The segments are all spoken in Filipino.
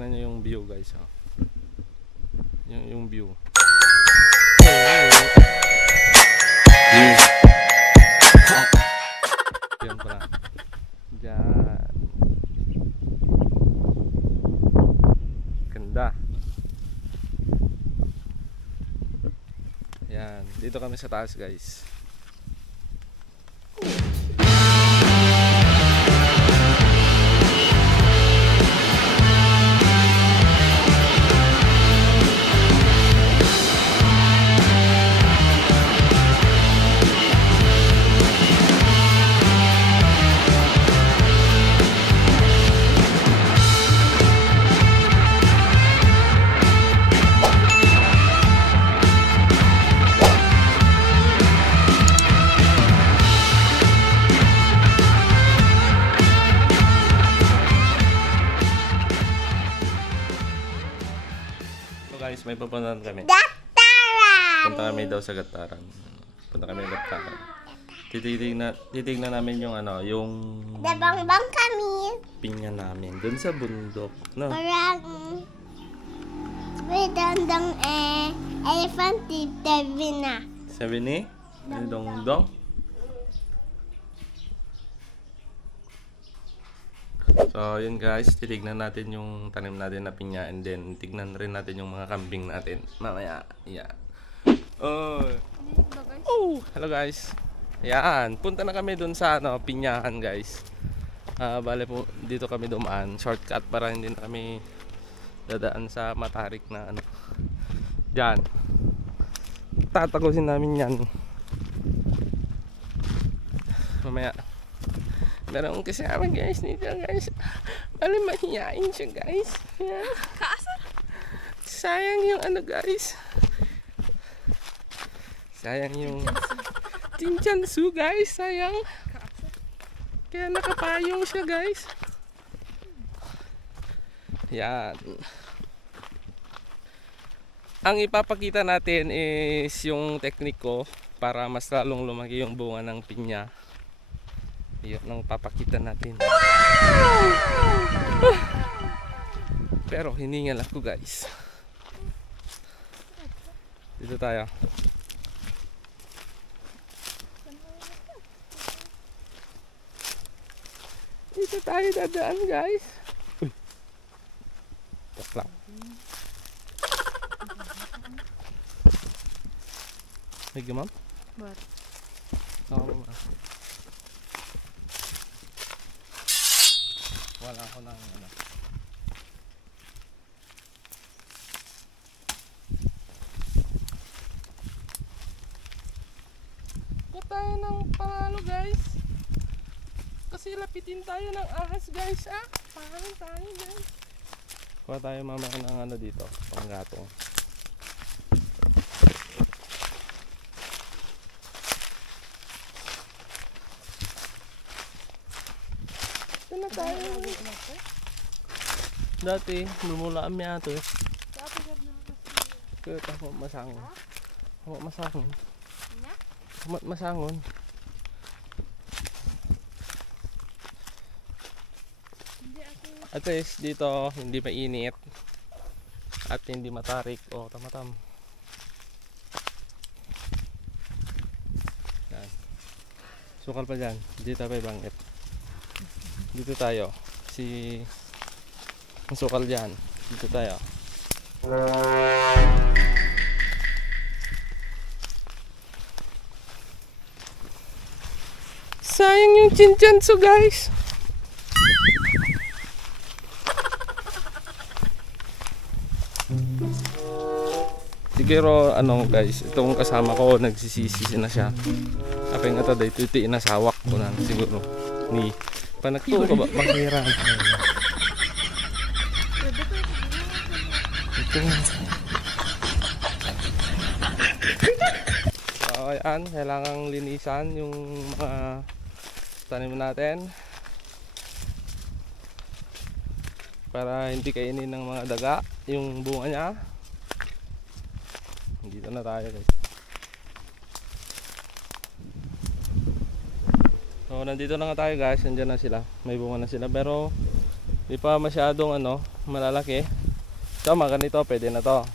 Tignan nyo yung view guys. Oh. Yung view. Yan pala. Diyan. Ganda. Yan. Dito kami sa taas guys. Guys, may pupuntahan kami. Gataran! Punta kami daw sa Gataran. Punta kami sa Gataran. Titignan namin yung ano, yung Nabangbang kami. pinya namin doon sa bundok, no? Parang may dandang elephant TV na. Sabi ni Dongdong. So, yun guys, titignan natin yung tanim natin na pinya and then tignan rin natin yung mga kambing natin mamaya. Yeah. Oh, hello guys. Ayan, punta na kami dun sa ano, pinyahan guys. Bale po, dito kami dumaan. Shortcut para hindi na kami dadaan sa matarik na ano. Diyan. Tatagusin namin yan. Mamaya. Meron kasama guys nito guys. Bale mahihain siya guys. Yan. Sayang yung ano guys. Sayang yung Jinjansu guys. Sayang. Kaya nakapayong siya guys. Yan. Ang ipapakita natin is yung teknik ko para mas lalong lumaki yung bunga ng pinya. Yun ang papakita natin. Pero hiningal ako guys. Dito tayo. Dito tayo dadaan guys. Uy. Takla. May gamam? What? Oo, mama. Wala ako ng ano. Kuha tayo ng panalo guys. Kasi lapitin tayo ng ahas guys. Pangalan tayo guys. Kuha tayo mamaya ng ano dito. Panggatong. Ito na tayo. Dati, mumula kami ato eh. Kaya ako masangon. Ako masangon. Masangon. At least dito hindi mainit at hindi matarik o tamatam. Yan. Sukal pa dyan. Dito tayo bangit. Dito tayo. Ang sukal dyan. Dito tayo. Sayang yung Jinjansu guys. Siguro ano guys, itong kasama ko nagsisisi na siya. Apeng ata day tuti na sawak ko na siguro. Ni panagto ko ba maghirap. Ito. Ayan, kailangang linisan yung mga tanim natin para hindi kainin ng mga daga yung bunga niya. Dito na tayo guys. So nandito na nga tayo guys, nandiyan na sila, may bunga na sila pero di pa masyadong ano, malalaki. So mga ganito, pwede na to.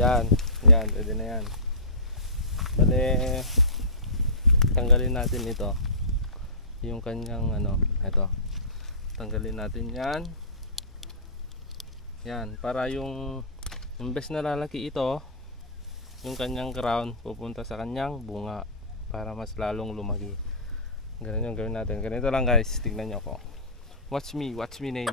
Yan, yan, pwede na yan. Bale, tanggalin natin ito. Yung kanyang ano, ito. Tanggalin natin yan. Yan, para yung imbes na lalaki ito, yung kanyang crown pupunta sa kanyang bunga para mas lalong lumaki. Ganun yung gawin natin. Ganito lang guys, tignan nyo ako. Watch me, Nene.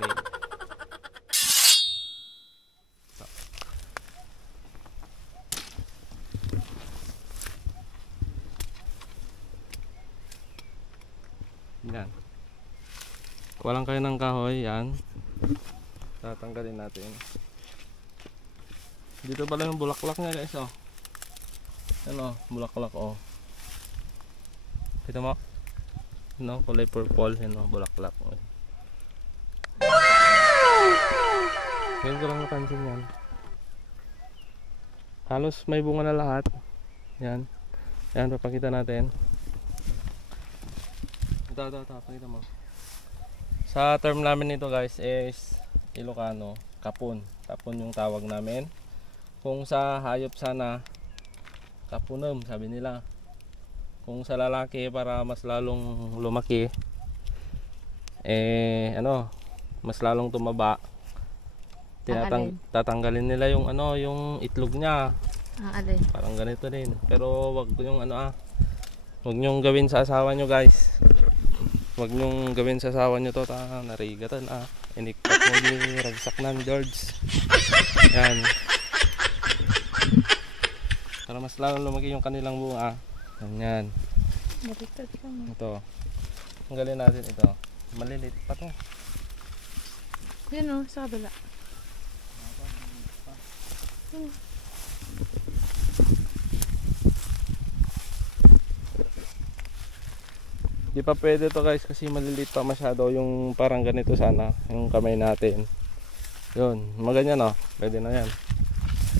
Yan. Walang kayo ng kahoy, yan. Tatanggalin natin. Dito pala yung bulaklak niya guys, oh. Ano, bulaklak, oh. Kita mo? No, kulay purple, yan, oh, bulaklak. Oh. Ngayon ko lang napansin yan. Halos may bunga na lahat. Yan. Yan, papakita natin. Ito, pakita mo. Sa term namin nito guys is Ilocano, kapon. Kapon yung tawag namin. Kung sa hayop sana, kapunom sabi nila. Kung sa lalaki para mas lalong lumaki, ano, mas lalong tumaba, tatanggalin nila yung ano, yung itlog niya. Parang ganito din. Pero wag yung ano wag nyong gawin sa asawa nyo guys. Wag nyong gawin sa asawa nyo to, narigatan inikpat mo yung ragsak ng George. Yan. Para mas lalong lumaki yung kanilang bunga. Ganyan. Ito. Tanggalin natin ito. Maliliit pa to. Yan o, sa kabila. Di pa pwede to guys kasi maliliit pa masyado yung parang ganito sana yung kamay natin. Yun, maganyan oh, pwede na yan.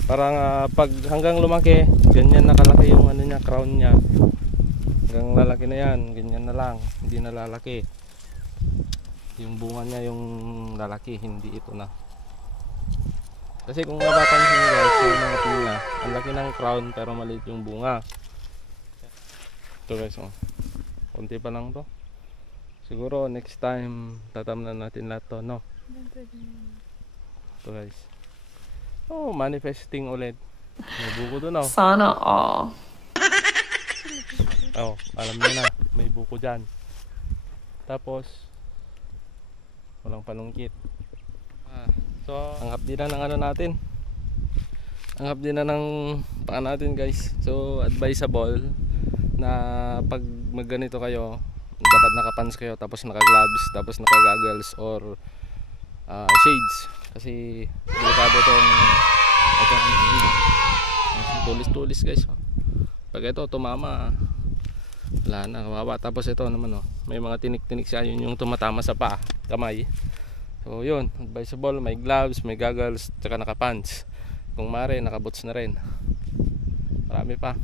Parang pag hanggang lumaki, ganyan nakalaki yung ano niya, crown niya. Hanggang lalaki na yan, ganyan na lang, hindi na lalaki. Yung bunga niya yung lalaki, hindi ito na. Kasi kung napapansin niyo guys, yung mga pinya, ang laki ng crown pero maliit yung bunga. Ito guys oh. Kunti pa lang to. Siguro next time tatamnan natin lahat to, no? Ito guys. Oh, manifesting ulit. May buko doon oh. Sana all. Oh, alam niyo na, may buko dyan. Tapos walang panungkit. So, ang hapdi na ng ano natin. Ang hapdi na ng paa natin guys. So, advisable na pag magganito kayo, dapat nakapants kayo, tapos naka-gloves, tapos naka-goggles or shades. Kasi delikado itong tulis-tulis guys. Pag ito tumama, wala na, kawawa. Tapos ito naman may mga tinik-tinik siya, yun yung tumatama sa paa, kamay. So yun, advisable, may gloves, may goggles, tsaka naka-pants. Kung maaari, naka-boots na rin. Marami pa.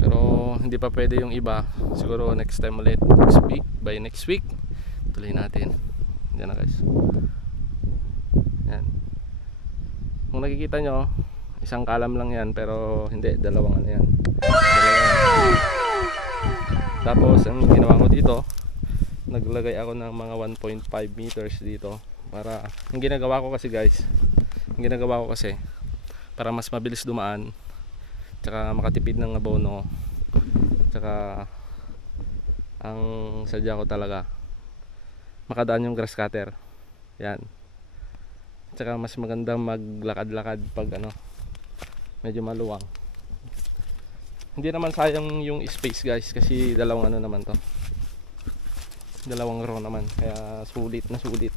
Pero hindi pa pwede yung iba. Siguro next time ulit, next week, by next week tuloy natin. Yan na guys. Yan. Kung nakikita nyo, isang kalam lang yan, pero hindi, dalawang ano yan. Tapos ang ginawa ko dito, naglagay ako ng mga 1.5 meters dito. Para, ang ginagawa ko kasi guys, para mas mabilis dumaan, tsaka makatipid ng abono, tsaka ang sadya ko talaga makadaan yung grass cutter. Yan. Tsaka mas magandang maglakad-lakad pag ano, medyo maluwang. Hindi naman sayang yung space guys, kasi dalawang ano naman to, dalawang row naman, kaya sulit na sulit.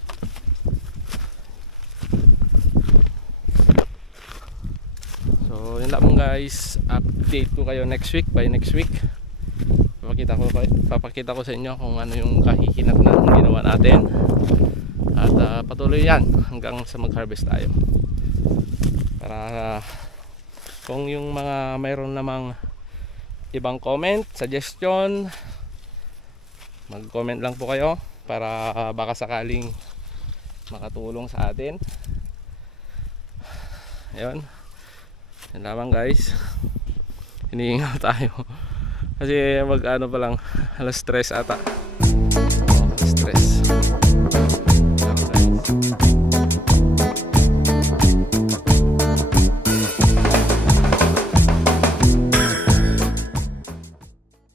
So yun lang guys, update ko kayo next week, by next week papakita ko sa inyo kung ano yung kahihinat na ginawa natin. At patuloy yan hanggang sa mag-harvest tayo. Para kung yung mga mayroon namang ibang comment, suggestion, mag-comment lang po kayo para baka sakaling makatulong sa atin. Ayun. Yan lamang guys. Hinihingal tayo. Kasi mag ano pa lang, alas 3 ata.